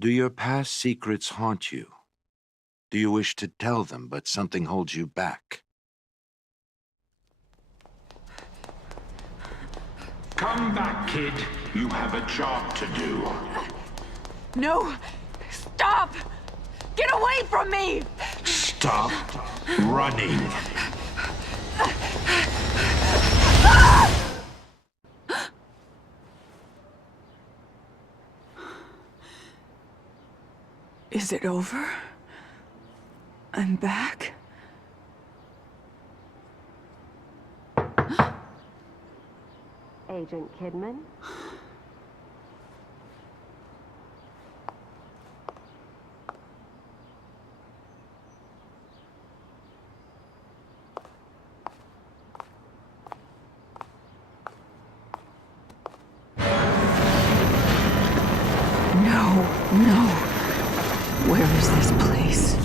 Do your past secrets haunt you? Do you wish to tell them, but something holds you back? Come back, kid. You have a job to do. No! Stop! Get away from me! Stop running. Is it over? I'm back? Agent Kidman? No. Where is this place?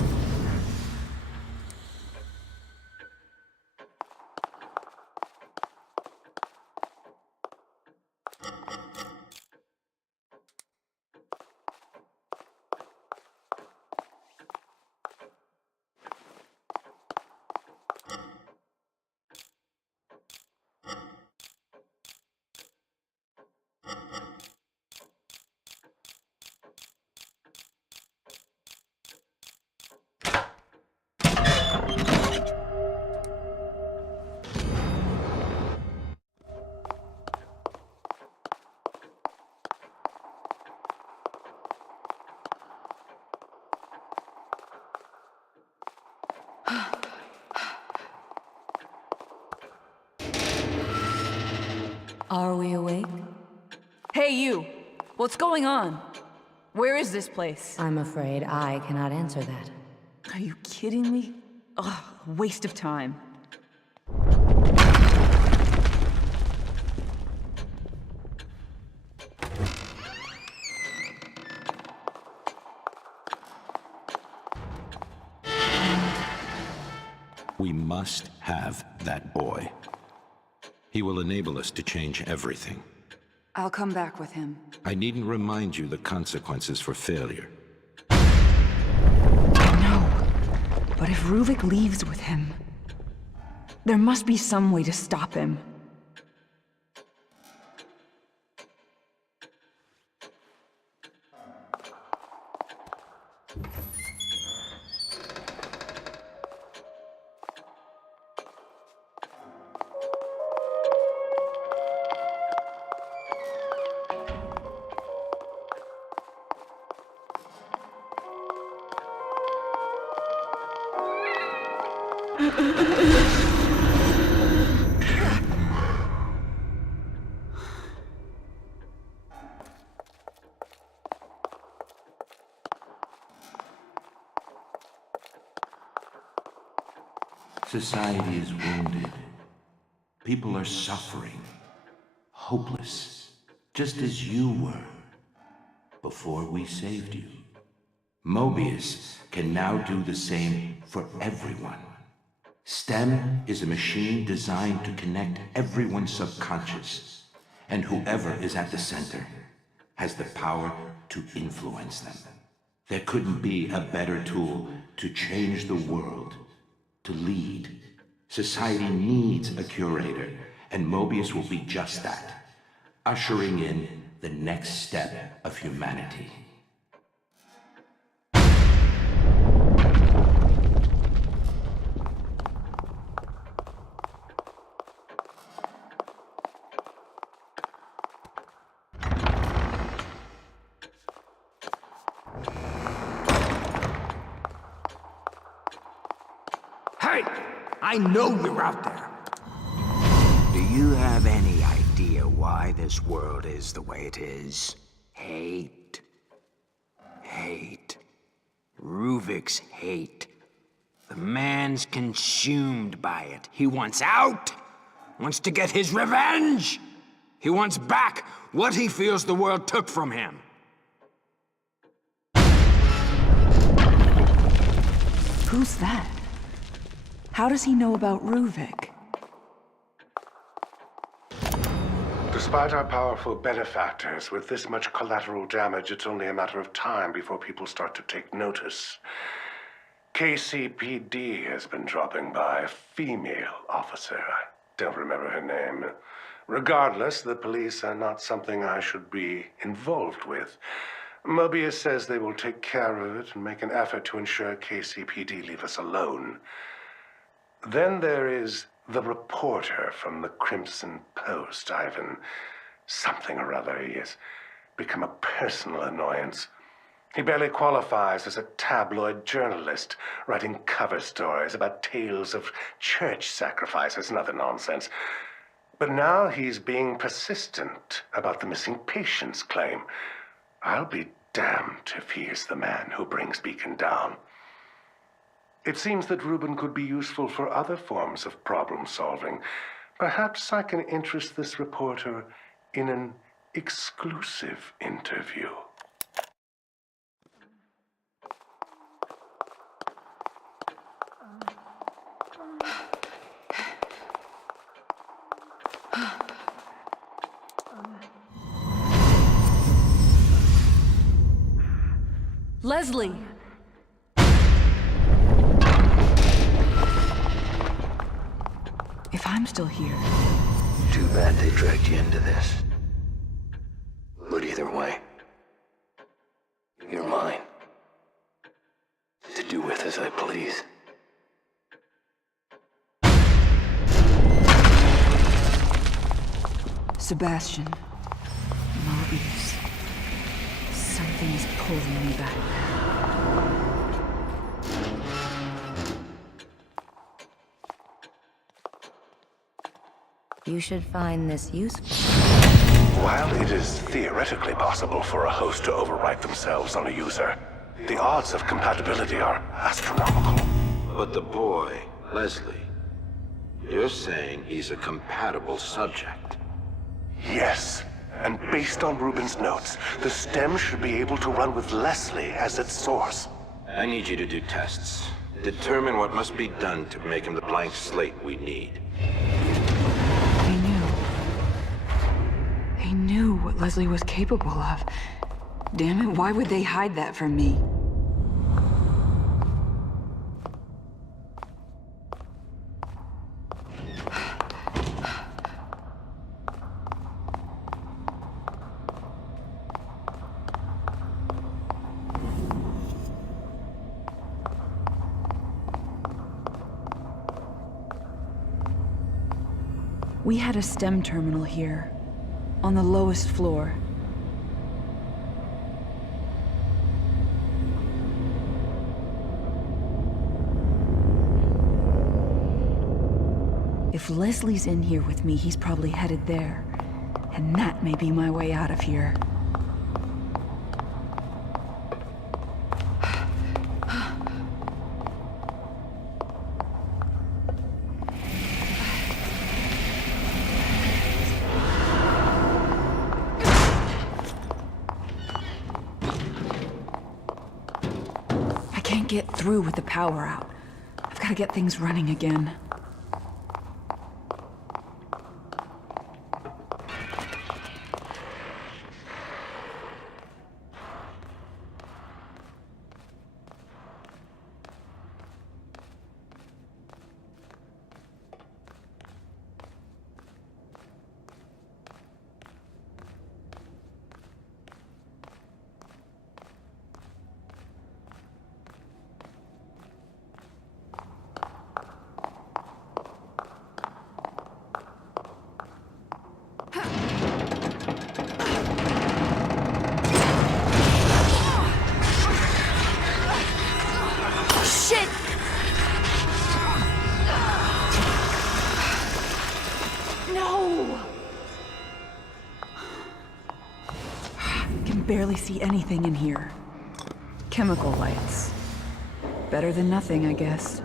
Are we awake? Hey, you! What's going on? Where is this place? I'm afraid I cannot answer that. Are you kidding me? Ugh, waste of time. We must have that boy. He will enable us to change everything. I'll come back with him. I needn't remind you the consequences for failure. No. But if Ruvik leaves with him, there must be some way to stop him. Society is wounded. People are suffering. Hopeless. Just as you were. Before we saved you. Mobius can now do the same for everyone. STEM is a machine designed to connect everyone's subconscious. And whoever is at the center has the power to influence them. There couldn't be a better tool to change the world. To lead. Society needs a curator, and Mobius will be just that, ushering in the next step of humanity. Hey! I know you're out there! Do you have any idea why this world is the way it is? Hate. Hate. Ruvik's hate. The man's consumed by it. He wants out! Wants to get his revenge! He wants back what he feels the world took from him. Who's that? How does he know about Ruvik? The Despite our powerful benefactors, with this much collateral damage, it's only a matter of time before people start to take notice. KCPD has been dropping by. A female officer. I don't remember her name. Regardless, the police are not something I should be involved with. Mobius says they will take care of it and make an effort to ensure KCPD leave us alone. Then there is the reporter from the Crimson Post, Ivan. Something or other. He has become a personal annoyance. He barely qualifies as a tabloid journalist, writing cover stories about tales of church sacrifices and other nonsense. But now he's being persistent about the missing patients claim. I'll be damned if he is the man who brings Beacon down. It seems that Reuben could be useful for other forms of problem solving. Perhaps I can interest this reporter in an exclusive interview. Leslie! If I'm still here... Too bad they dragged you into this. But either way, you're mine. To do with as I please. Sebastian. Mobius. Something's pulling me back. You should find this useful. While it is theoretically possible for a host to overwrite themselves on a user, the odds of compatibility are astronomical. But the boy, Leslie, you're saying he's a compatible subject. Yes, and based on Reuben's notes, the stem should be able to run with Leslie as its source. I need you to do tests. Determine what must be done to make him the blank slate we need. They knew what Leslie was capable of. Damn it, why would they hide that from me? We had a STEM terminal here, on the lowest floor. If Leslie's in here with me, he's probably headed there. And that may be my way out of here. Get through with the power out. I've got to get things running again. Barely see anything in here. Chemical lights. Better than nothing, I guess.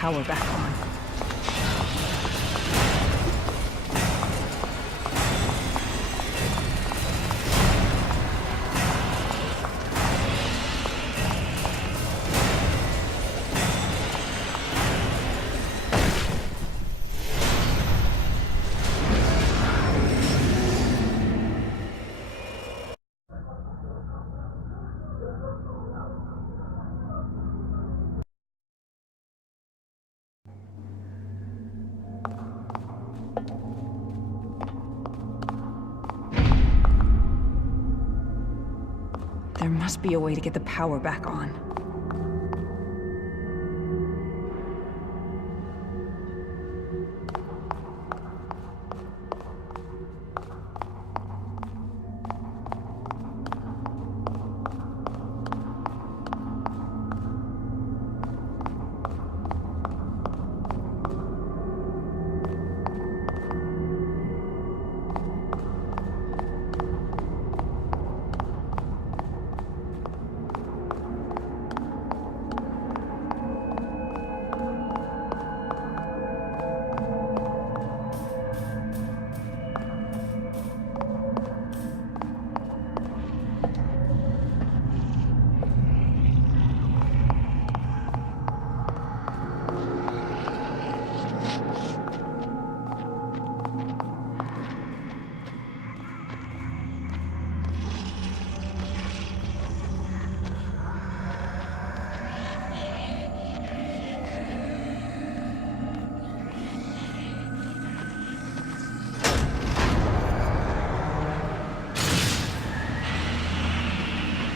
power back on. There must be a way to get the power back on.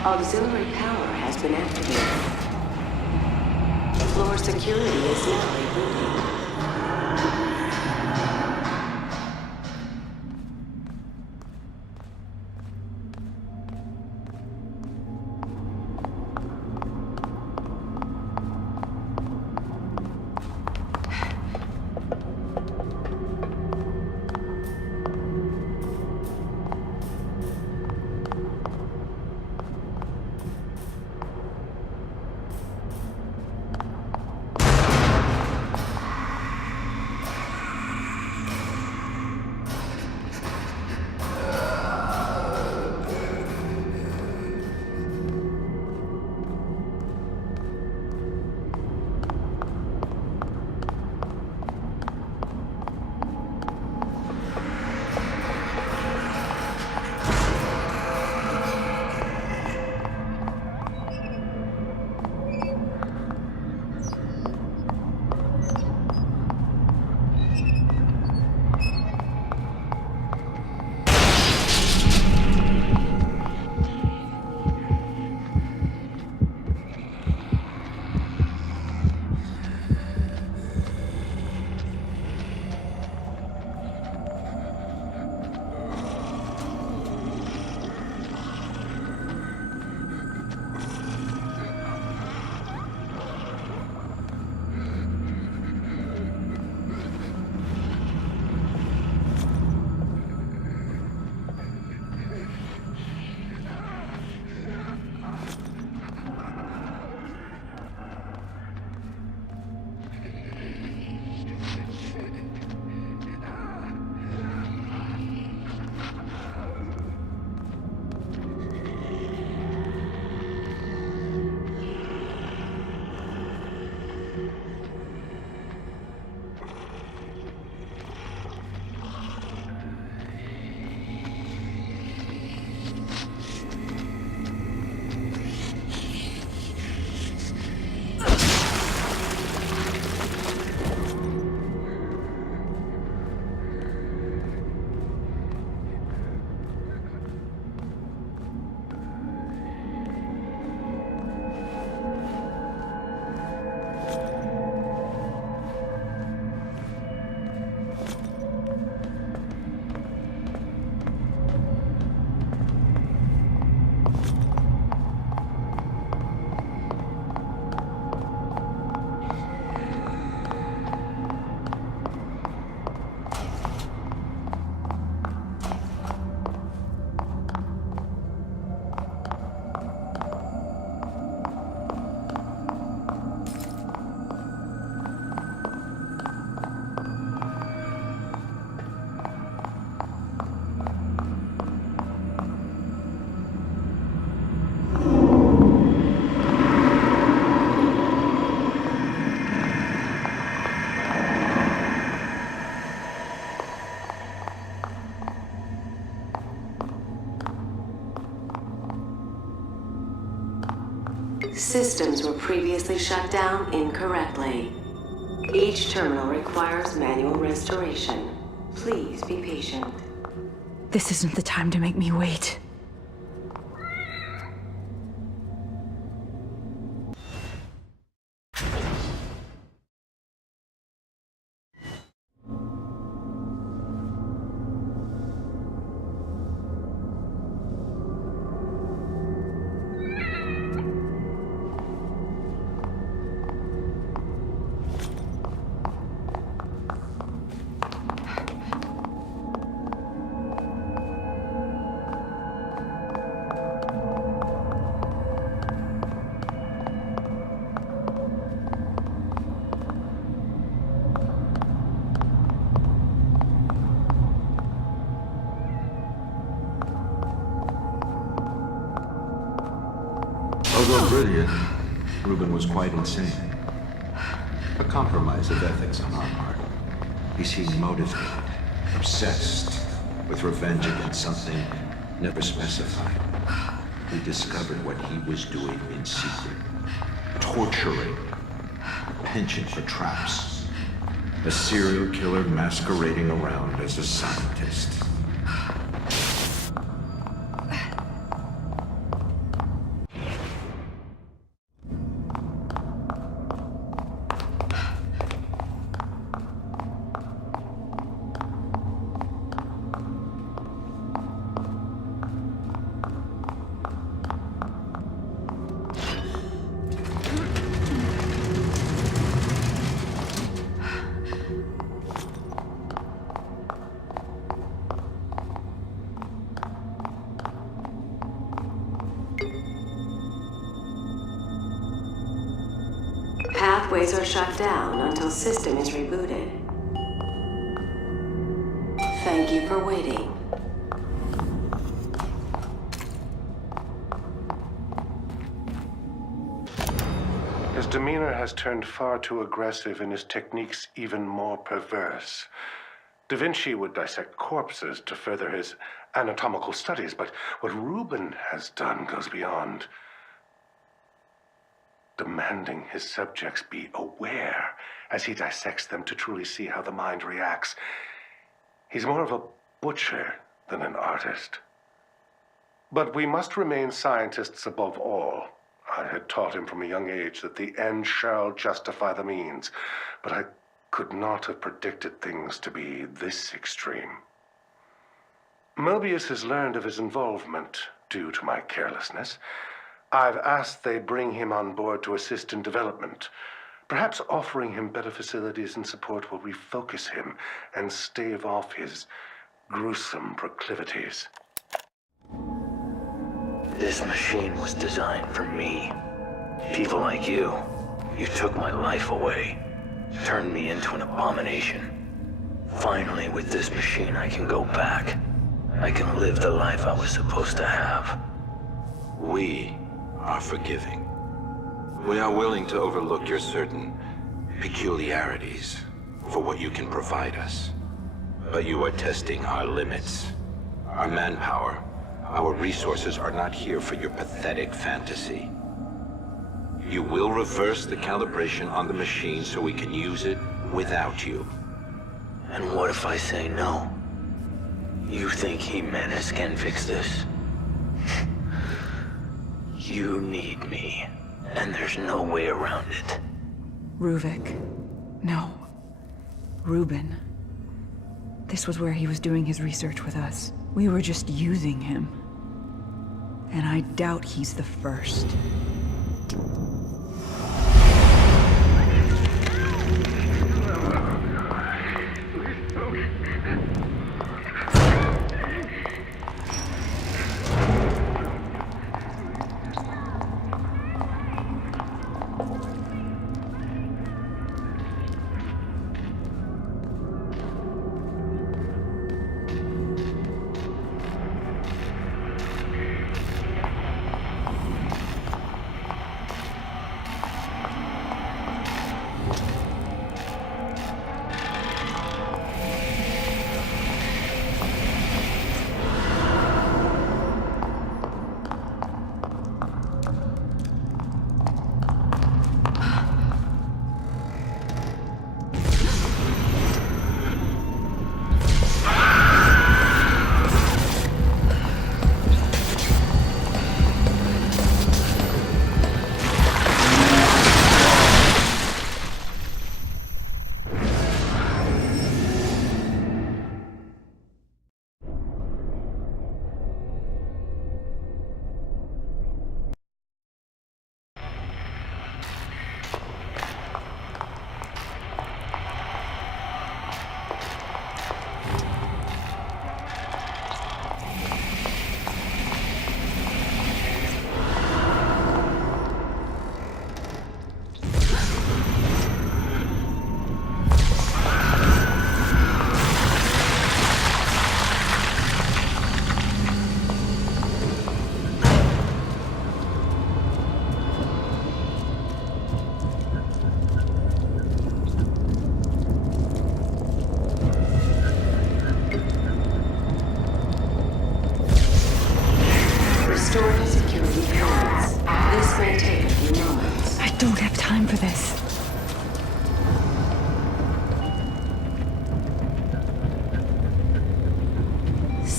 Auxiliary power has been activated. Floor security is now rebooting. Systems were previously shut down incorrectly. Each terminal requires manual restoration. Please be patient. This isn't the time to make me wait. Although brilliant, Reuben was quite insane. A compromise of ethics on our part. He seemed motivated, obsessed with revenge against something never specified. We discovered what he was doing in secret. Torturing. A penchant for traps. A serial killer masquerading around as a scientist. Pathways are shut down until system is rebooted. Thank you for waiting. His demeanor has turned far too aggressive and his techniques even more perverse. Da Vinci would dissect corpses to further his anatomical studies, but what Reuben has done goes beyond. Demanding his subjects be aware as he dissects them to truly see how the mind reacts. He's more of a butcher than an artist. But we must remain scientists above all. I had taught him from a young age that the end shall justify the means, but I could not have predicted things to be this extreme. Mobius has learned of his involvement due to my carelessness. I've asked they bring him on board to assist in development. Perhaps offering him better facilities and support will refocus him and stave off his gruesome proclivities. This machine was designed for me. People like you. You took my life away. Turned me into an abomination. Finally, with this machine, I can go back. I can live the life I was supposed to have. We are forgiving. We are willing to overlook your certain peculiarities for what you can provide us. But you are testing our limits. Our manpower, our resources are not here for your pathetic fantasy. You will reverse the calibration on the machine so we can use it without you. And what if I say no? You think Jimenez can fix this? You need me, and there's no way around it. Ruvik. No. Reuben. This was where he was doing his research with us. We were just using him. And I doubt he's the first.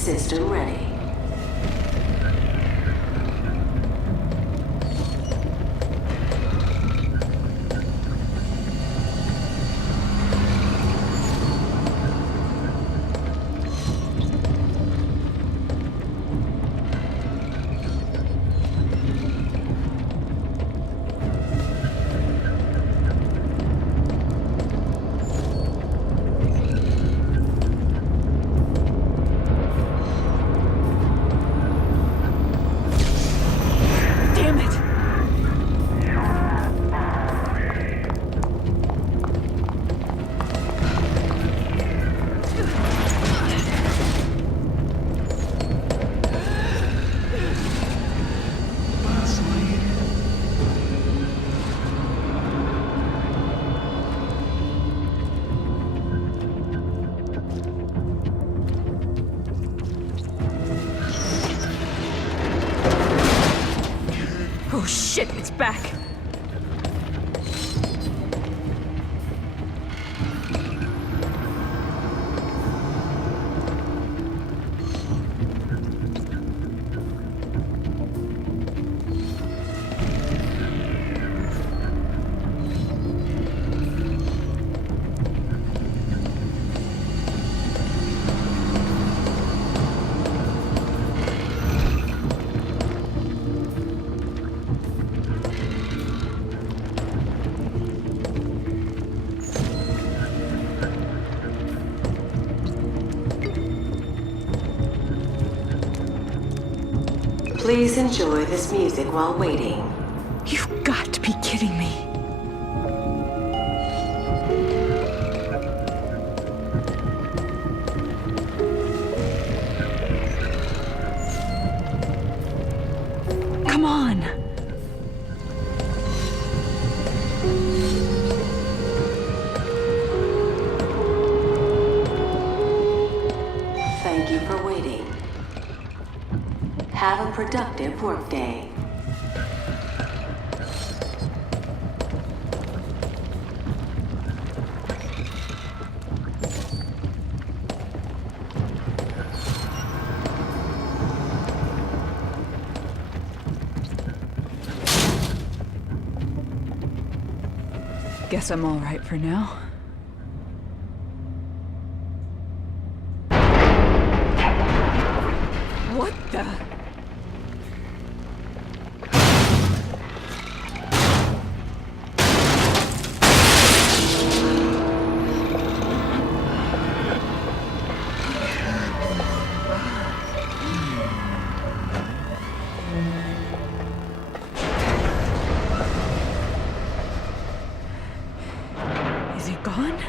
System ready. Oh shit, it's back! Please enjoy this music while waiting. You've got to be kidding me. Come on! Thank you for waiting. Have a productive workday. Guess I'm all right for now. What the? Is it gone?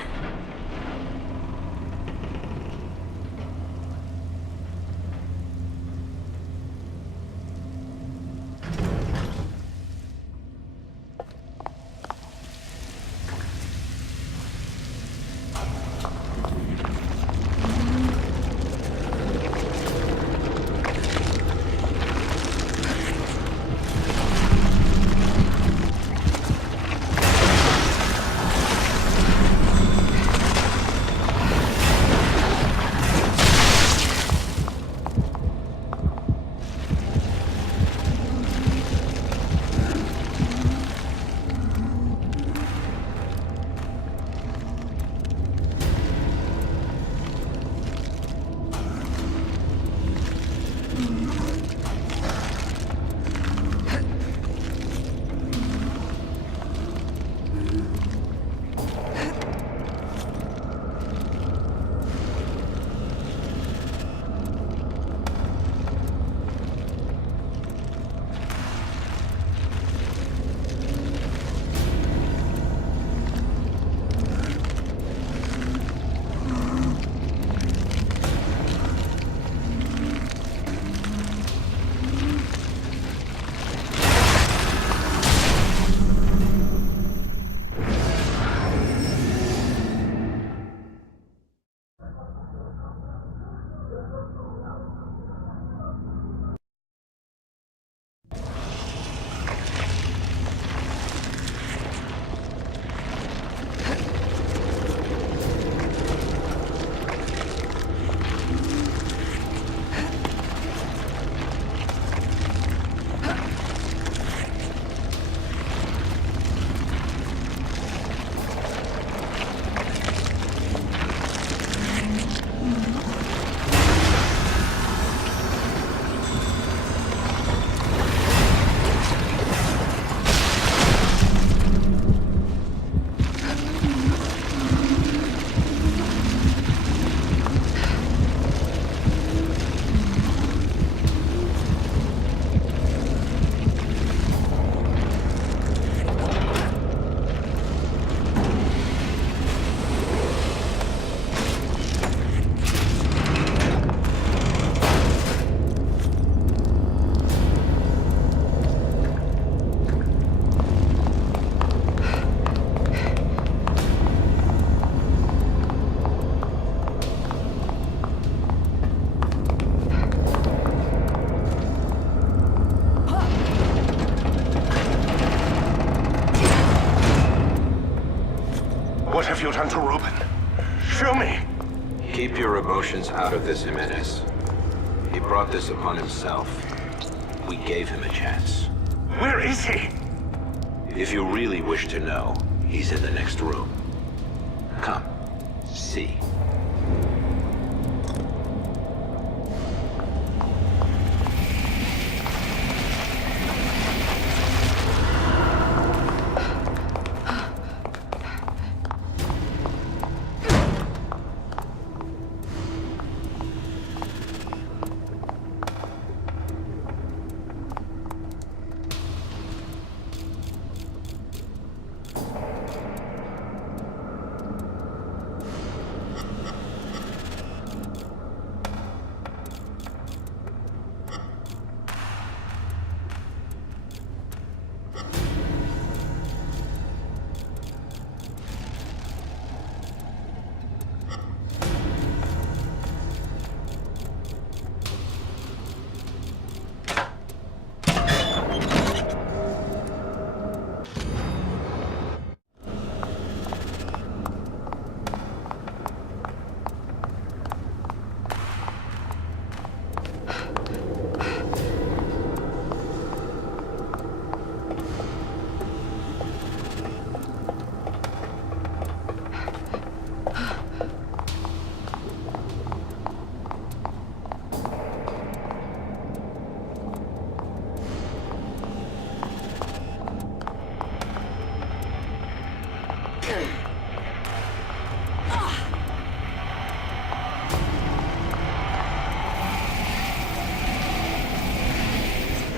emotions out of this, Jimenez. He brought this upon himself. We gave him a chance. Where is he? If you really wish to know, he's in the next room. Come, see.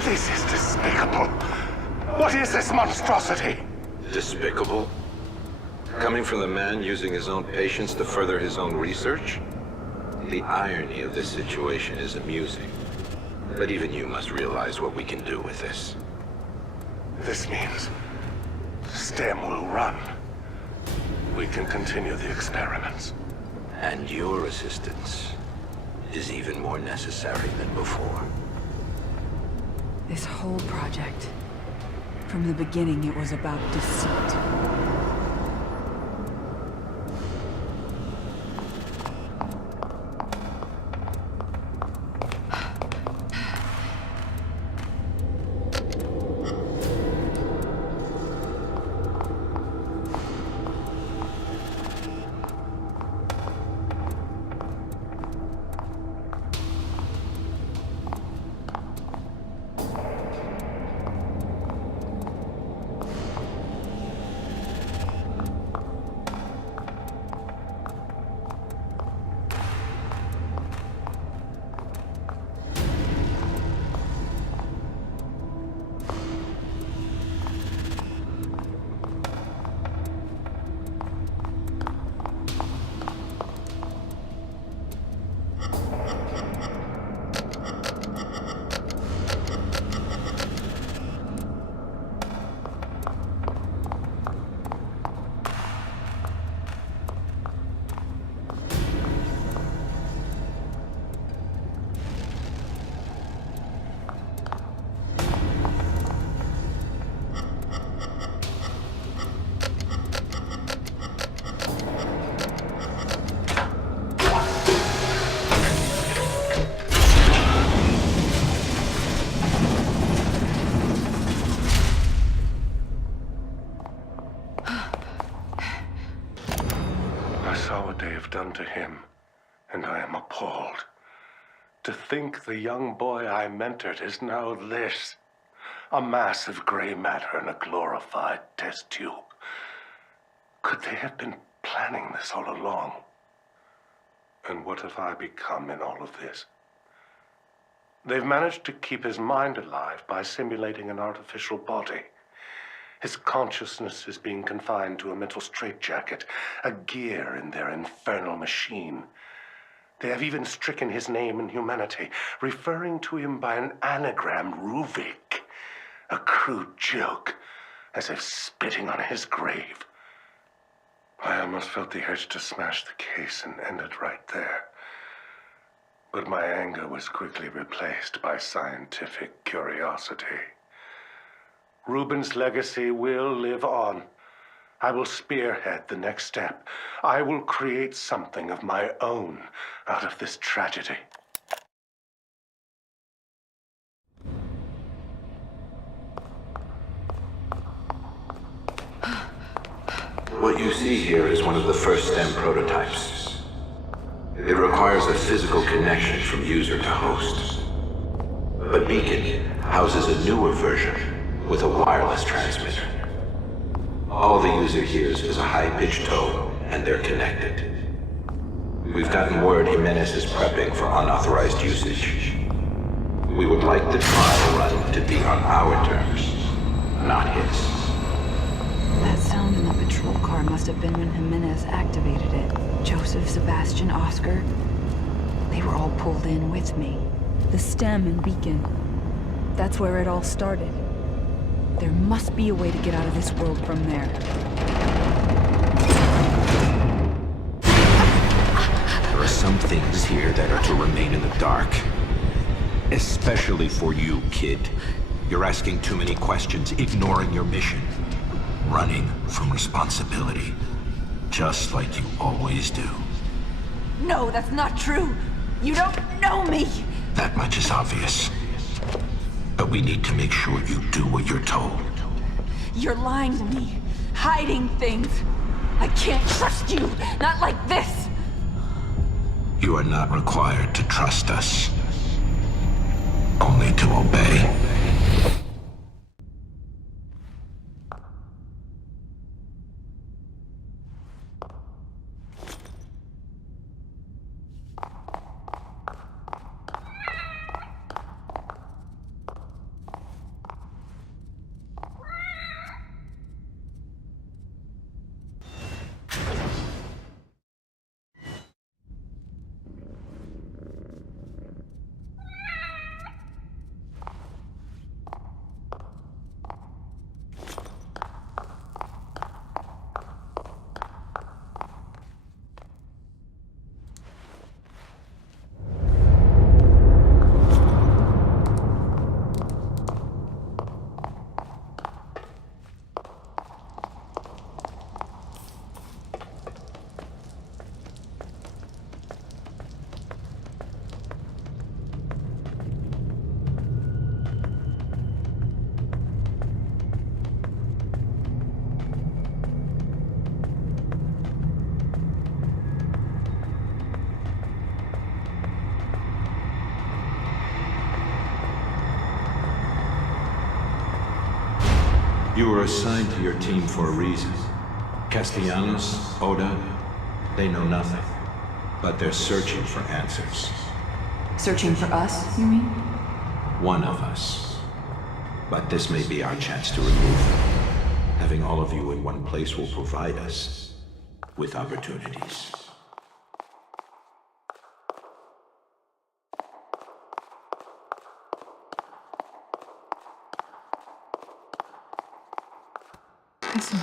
This is despicable. What is this monstrosity? Despicable? Coming from the man using his own patients to further his own research? The irony of this situation is amusing. But even you must realize what we can do with this. This means STEM will run. We can continue the experiments. And your assistance is even more necessary than before. This whole project, from the beginning, it was about deceit. Done to him, and I am appalled. To think the young boy I mentored is now this. A mass of gray matter in a glorified test tube. Could they have been planning this all along? And what have I become in all of this? They've managed to keep his mind alive by simulating an artificial body. His consciousness is being confined to a mental straitjacket, a gear in their infernal machine. They have even stricken his name and humanity, referring to him by an anagram, Ruvik. A crude joke, as if spitting on his grave. I almost felt the urge to smash the case and end it right there. But my anger was quickly replaced by scientific curiosity. Reuben's legacy will live on, I will spearhead the next step. I will create something of my own out of this tragedy. What you see here is one of the first STEM prototypes. It requires a physical connection from user to host. But Beacon houses a newer version with a wireless transmitter. All the user hears is a high-pitched tone, and they're connected. We've gotten word Jimenez is prepping for unauthorized usage. We would like the trial run to be on our terms, not his. That sound in the patrol car must have been when Jimenez activated it. Joseph, Sebastian, Oscar. They were all pulled in with me. The stem and beacon. That's where it all started. There must be a way to get out of this world from there. There are some things here that are to remain in the dark. Especially for you, kid. You're asking too many questions, ignoring your mission. Running from responsibility. Just like you always do. No, that's not true! You don't know me! That much is obvious. But we need to make sure you do what you're told. You're lying to me, hiding things. I can't trust you, not like this! You are not required to trust us. Only to obey. You were assigned to your team for a reason. Castellanos, Oda, they know nothing. But they're searching for answers. Searching for us, you mean? One of us. But this may be our chance to remove them. Having all of you in one place will provide us with opportunities. Listen,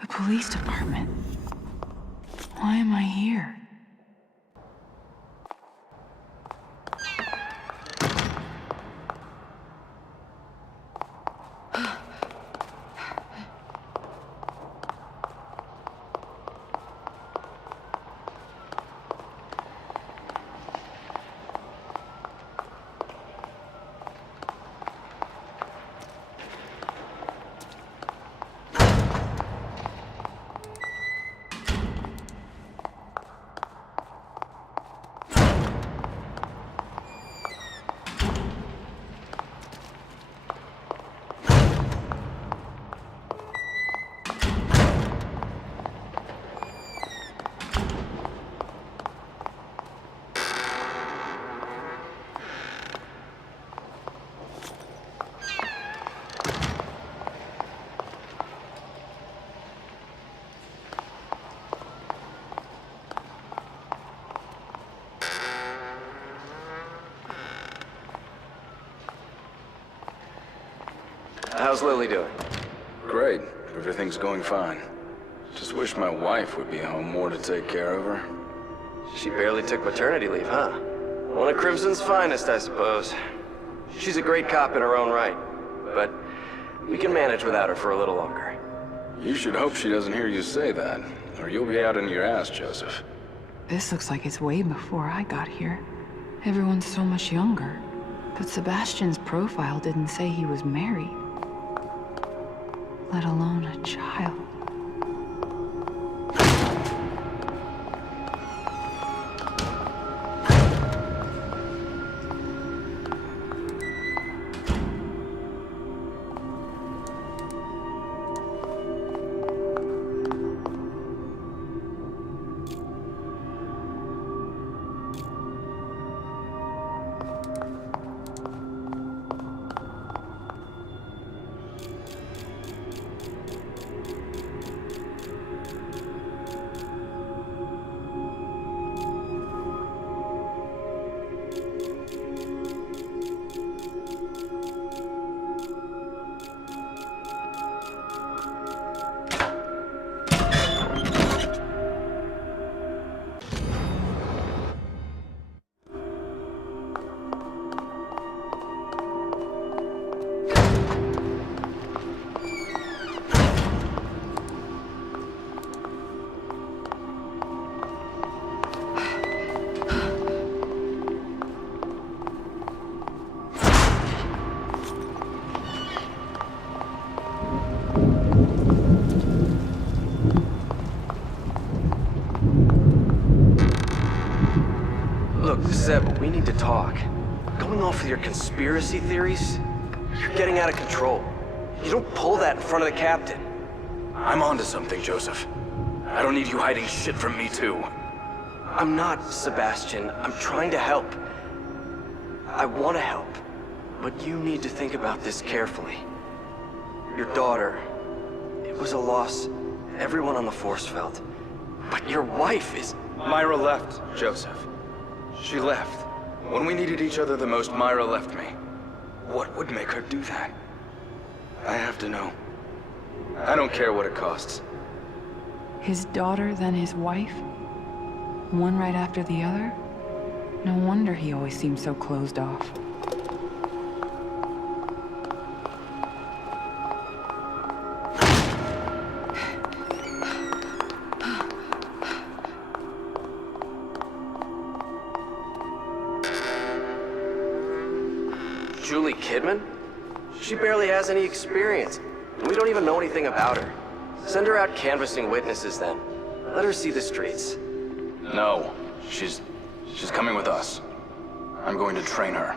the police department. Why am I here? How's Lily doing? Great. Everything's going fine. Just wish my wife would be home more to take care of her. She barely took maternity leave, huh? One of Crimson's finest, I suppose. She's a great cop in her own right, but we can manage without her for a little longer. You should hope she doesn't hear you say that, or you'll be out in your ass, Joseph. This looks like it's way before I got here. Everyone's so much younger. But Sebastian's profile didn't say he was married. Let alone a child. Seb, we need to talk. Going off with your conspiracy theories? You're getting out of control. You don't pull that in front of the captain. I'm onto something, Joseph. I don't need you hiding shit from me, too. I'm not, Sebastian. I'm trying to help. I want to help. But you need to think about this carefully. Your daughter, it was a loss everyone on the force felt. But your wife is... Myra left, Joseph. She left. When we needed each other the most, Myra left me. What would make her do that? I have to know. I don't care what it costs. His daughter, then his wife? One right after the other? No wonder he always seemed so closed off. Julie Kidman? She barely has any experience. And we don't even know anything about her. Send her out canvassing witnesses then. Let her see the streets. No. She's coming with us. I'm going to train her.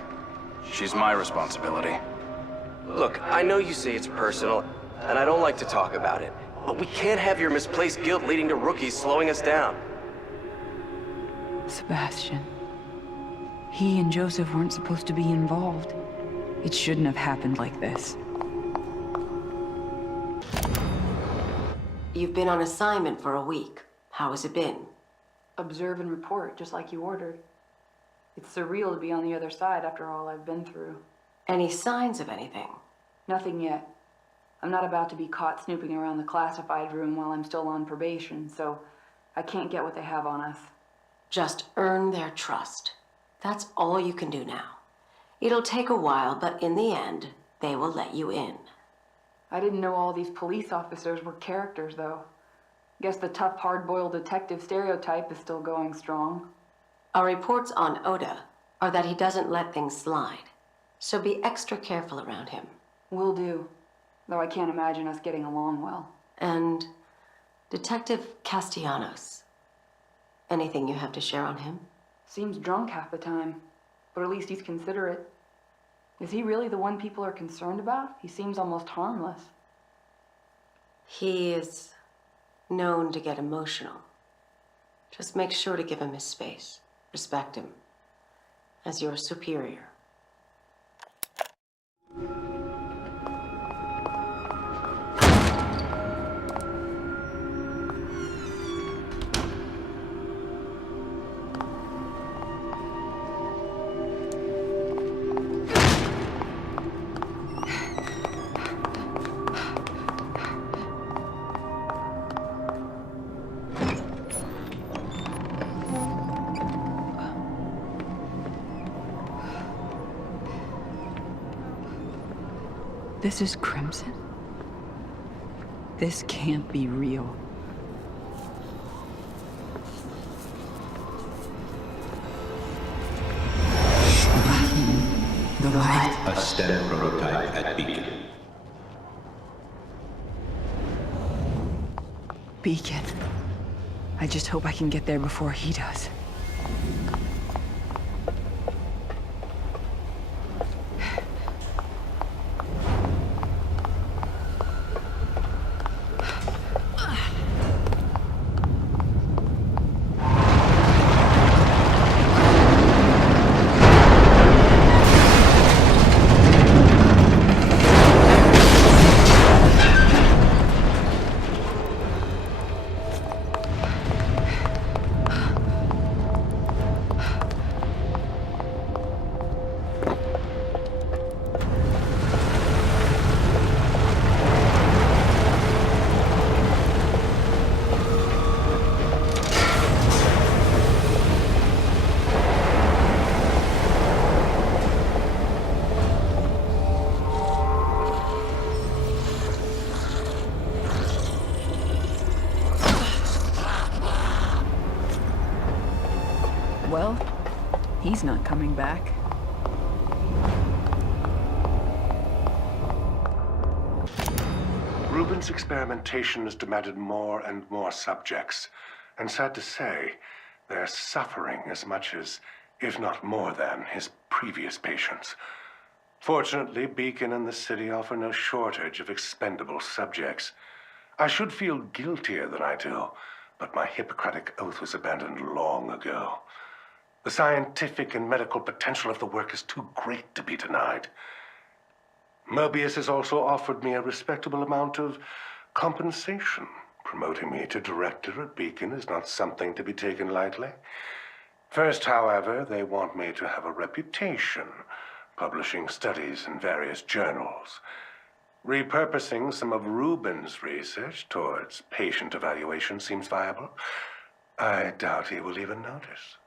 She's my responsibility. Look, I know you say it's personal, and I don't like to talk about it. But we can't have your misplaced guilt leading to rookies slowing us down. Sebastian. He and Joseph weren't supposed to be involved. It shouldn't have happened like this. You've been on assignment for a week. How has it been? Observe and report, just like you ordered. It's surreal to be on the other side after all I've been through. Any signs of anything? Nothing yet. I'm not about to be caught snooping around the classified room while I'm still on probation, so I can't get what they have on us. Just earn their trust. That's all you can do now. It'll take a while, but in the end, they will let you in. I didn't know all these police officers were characters, though. Guess the tough, hard-boiled detective stereotype is still going strong. Our reports on Oda are that he doesn't let things slide. So be extra careful around him. Will do. Though I can't imagine us getting along well. And Detective Castellanos. Anything you have to share on him? Seems drunk half the time, but at least he's considerate. Is he really the one people are concerned about? He seems almost harmless. He is known to get emotional. Just make sure to give him his space. Respect him as your superior. This is Crimson? This can't be real. The light. A STEM prototype at Beacon. Beacon. I just hope I can get there before he does. Well, he's not coming back. Rubin's experimentation has demanded more and more subjects, and sad to say, they're suffering as much as, if not more than, his previous patients. Fortunately, Beacon and the city offer no shortage of expendable subjects. I should feel guiltier than I do, but my Hippocratic oath was abandoned long ago. The scientific and medical potential of the work is too great to be denied. Mobius has also offered me a respectable amount of compensation. Promoting me to director at Beacon is not something to be taken lightly. First, however, they want me to have a reputation, publishing studies in various journals. Repurposing some of Rubin's research towards patient evaluation seems viable. I doubt he will even notice.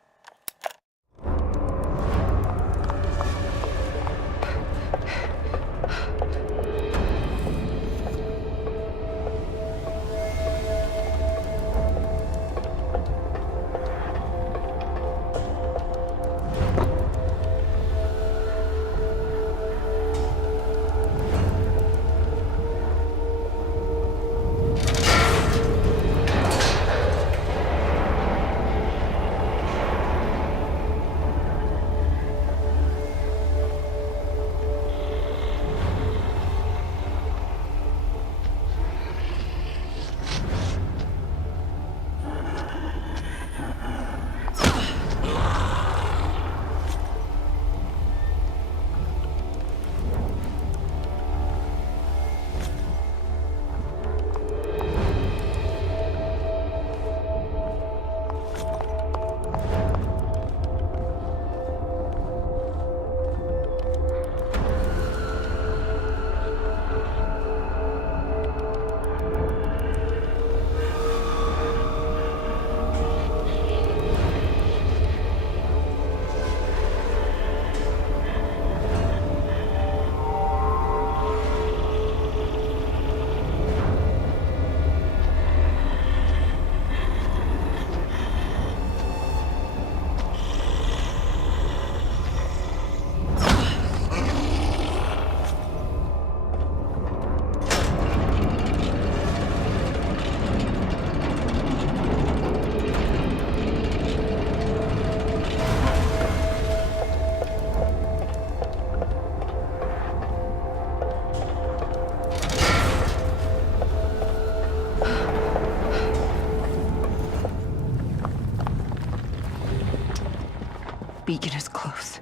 Beacon is close.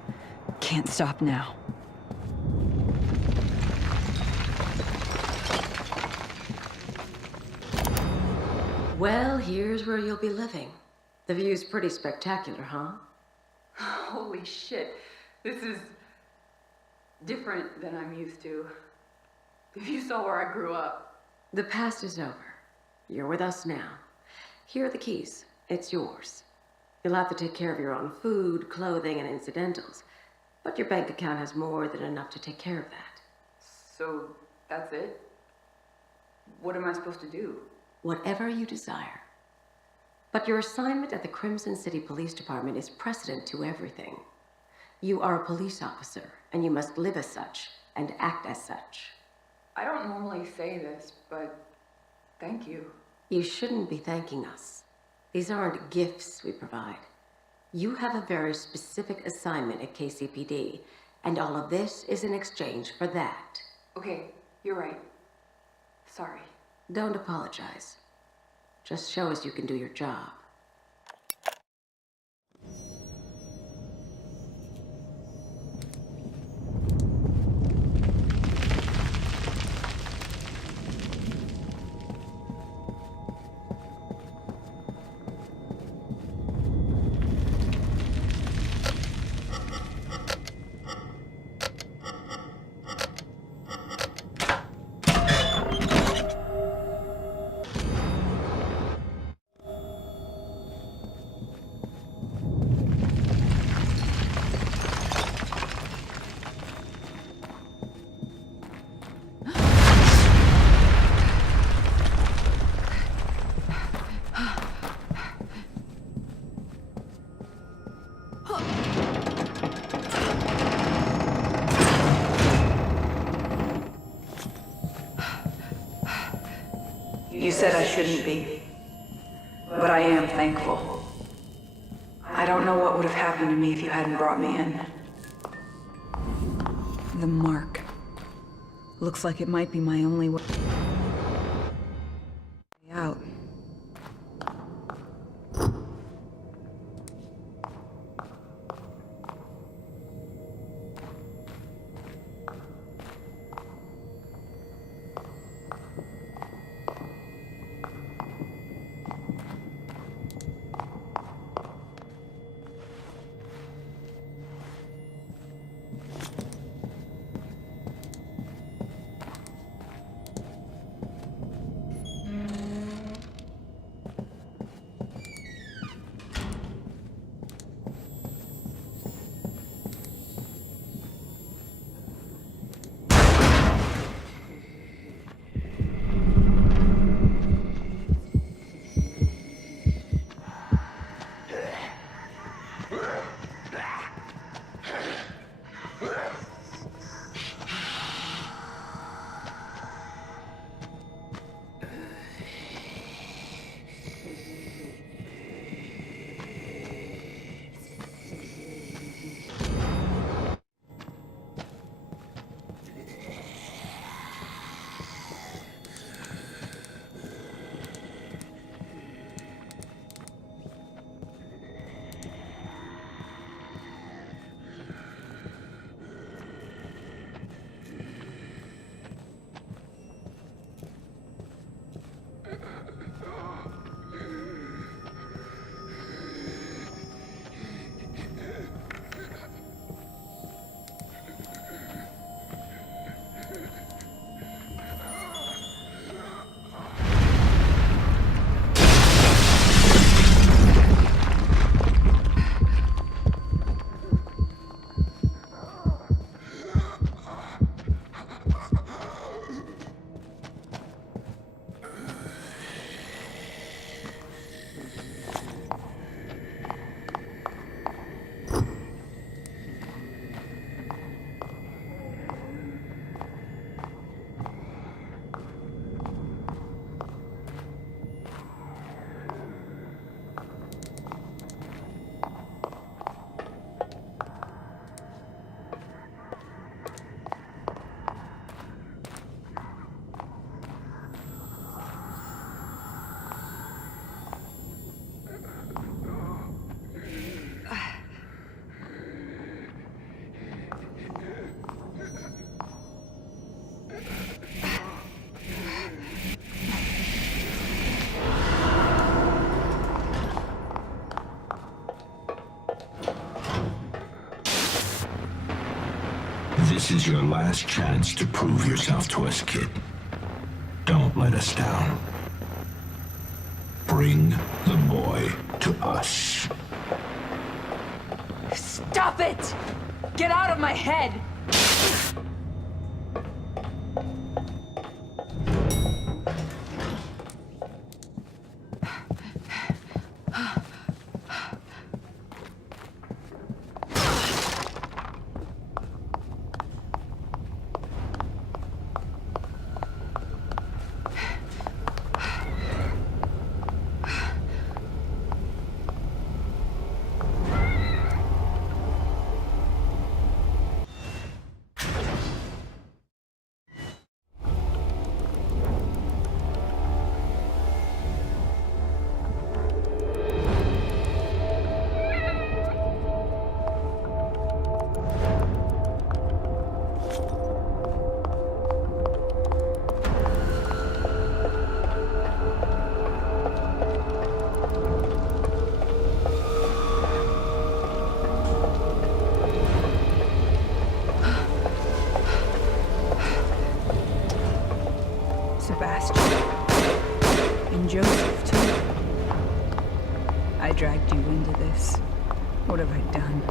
Can't stop now. Well, here's where you'll be living. The view's pretty spectacular, huh? Holy shit. This is different than I'm used to. If you saw where I grew up. The past is over. You're with us now. Here are the keys. It's yours. You'll have to take care of your own food, clothing, and incidentals. But your bank account has more than enough to take care of that. So, that's it? what am I supposed to do? Whatever you desire. But your assignment at the Crimson City Police Department is precedent to everything. You are a police officer, and you must live as such, and act as such. I don't normally say this, but thank you. You shouldn't be thanking us. These aren't gifts we provide. You have a very specific assignment at KCPD, and all of this is in exchange for that. Okay, you're right. Sorry. Don't apologize. Just show us you can do your job. You said I shouldn't be, but I am thankful. I don't know what would have happened to me if you hadn't brought me in. The mark. Looks like it might be my only way out. This is your last chance to prove yourself to us, kid. Don't let us down. Bring the boy to us. Stop it! Get out of my head! dragged you into this? What have I done?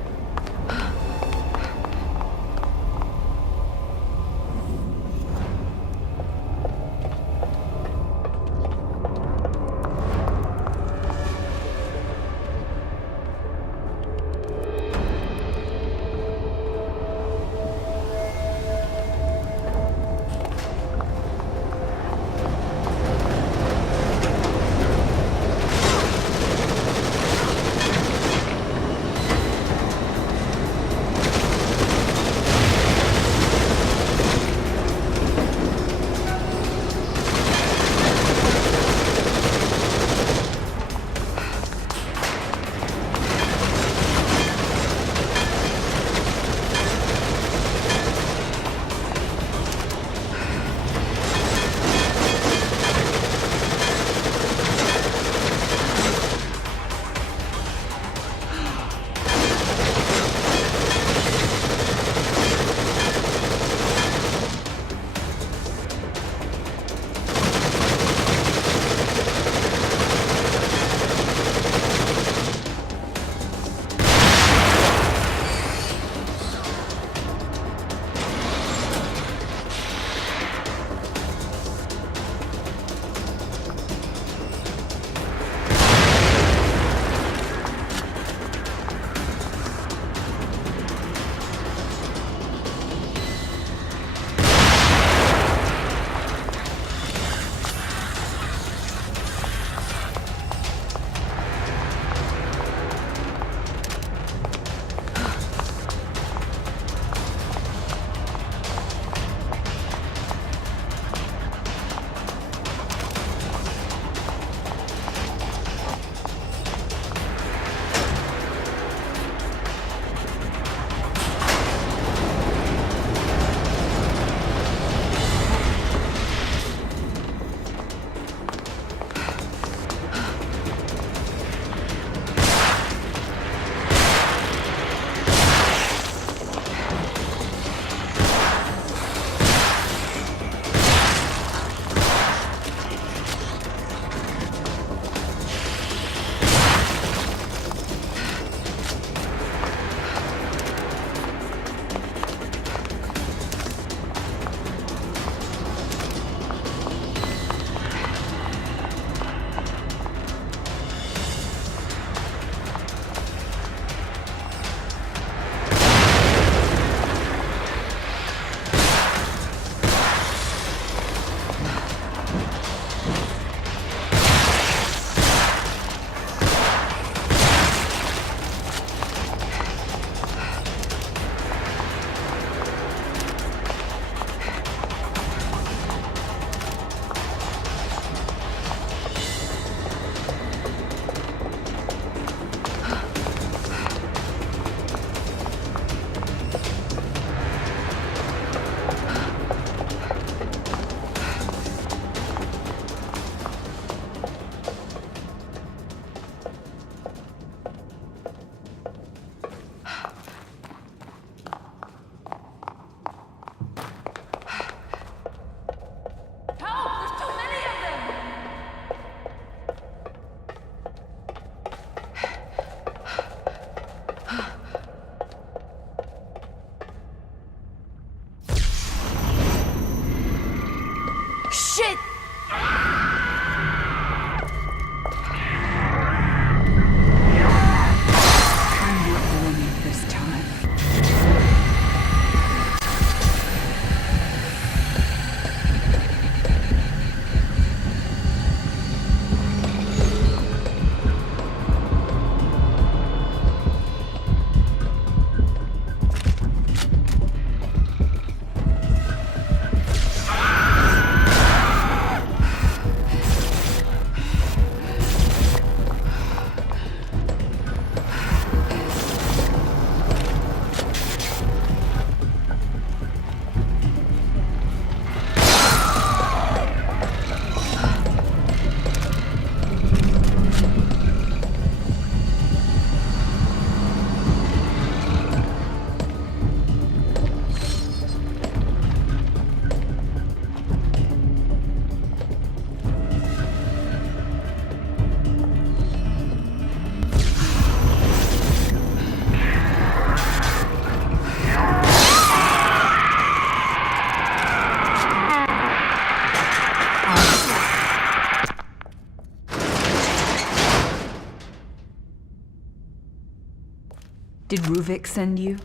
Did Ruvik send you?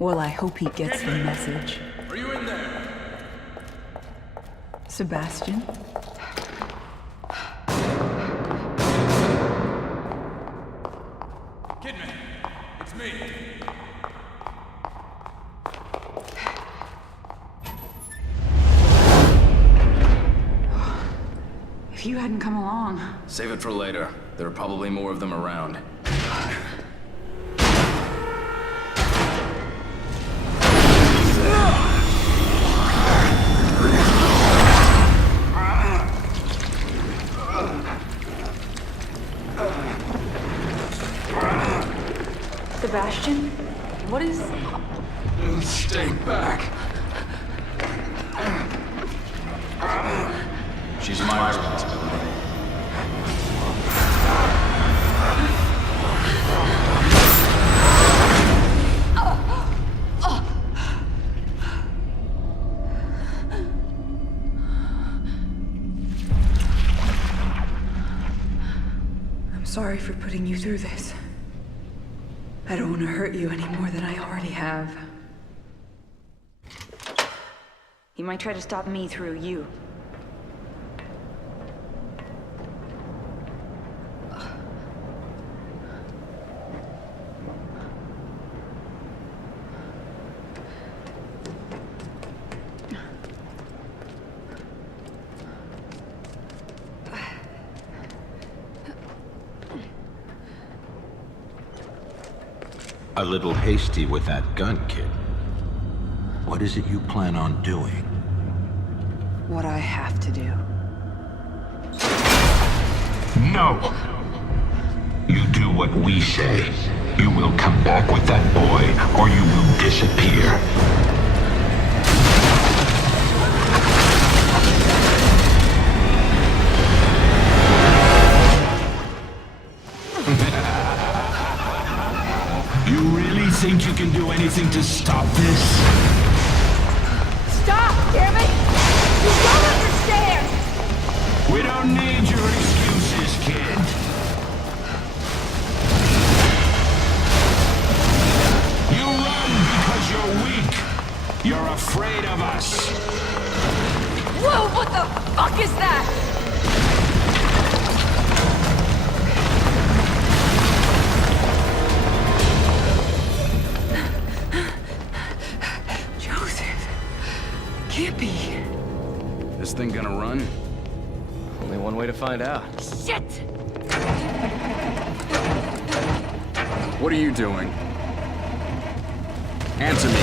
Well, I hope he gets the message. Are you in there? Sebastian? Kidman, it's me. If you hadn't come along... Save it for later. There are probably more of them around. Sebastian? What is... Stay back. She's my responsibility. I'm sorry for putting you through this. I don't want to hurt you any more than I already have. He might try to stop me through you. A little hasty with that gun, kid. What is it you plan on doing? What I have to do. No! You do what we say. You will come back with that boy, or you will disappear. You really think you can do anything to stop this? Stop, damn it! You don't understand! We don't need your excuses, kid. You run because you're weak. You're afraid of us. Whoa, what the fuck is that? This thing gonna run? Only one way to find out. Shit! What are you doing? Answer me.